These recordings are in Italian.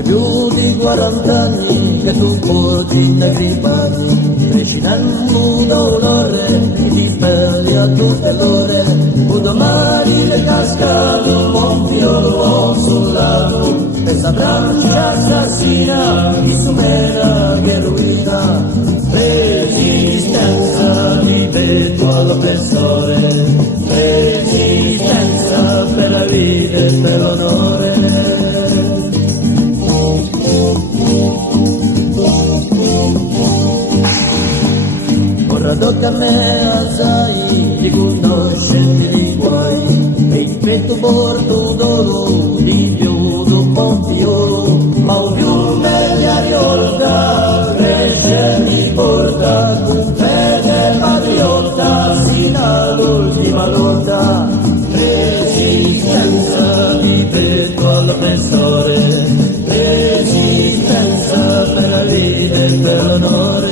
Forse più di 40 anni che tu porti negri panni, recinando dolore, ti speri a tutte l'ore, un domani le cascate un buon fiolo sull'ano, questa braccia assassina, chi sumera che ruina, resistenza di petto all'oppressore, resistenza per la vita e per l'onore. Tocca a me assai di conoscere i guai e il petto porto d'oro di più d'un pontiolo, ma un fiume di ariolta cresce mi porta con fede patriotta sino all'ultima lotta, resistenza di petto all'oppressore, resistenza per la vita e per l'onore.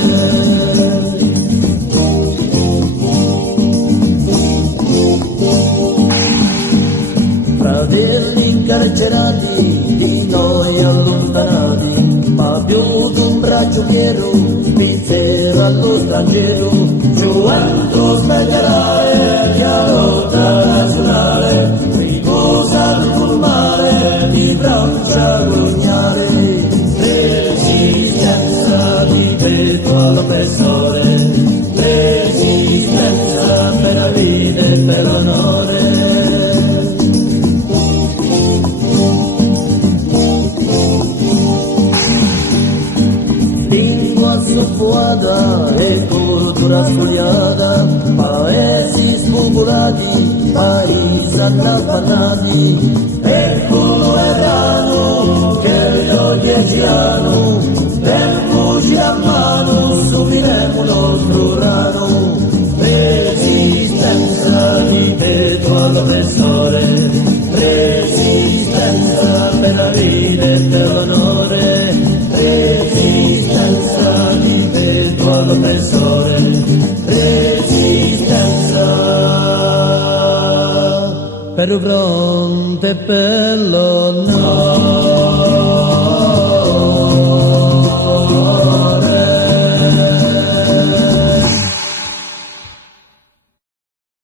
Fratelli incarcerati, di noi allontanati, ma più d'un braccio fiero, svizzera allo straniero, gioventù sveglierà e chiarotta nazionale, riposa sul mare, di Francia coloniale, resistenza di petto all'oppressore, resistenza per la vita e per l'onore. Soffuata e cultura spogliata, paesi spopolati, paesi allabbanati, e quello erano che io 10 anni, tempoci a mano, subiremo il nostro rano, resistenza di petto all'oppressore, resistenza per la vita e per l'onore, resistenza di petto all'oppressore, resistenza per il fronte e per l'onore.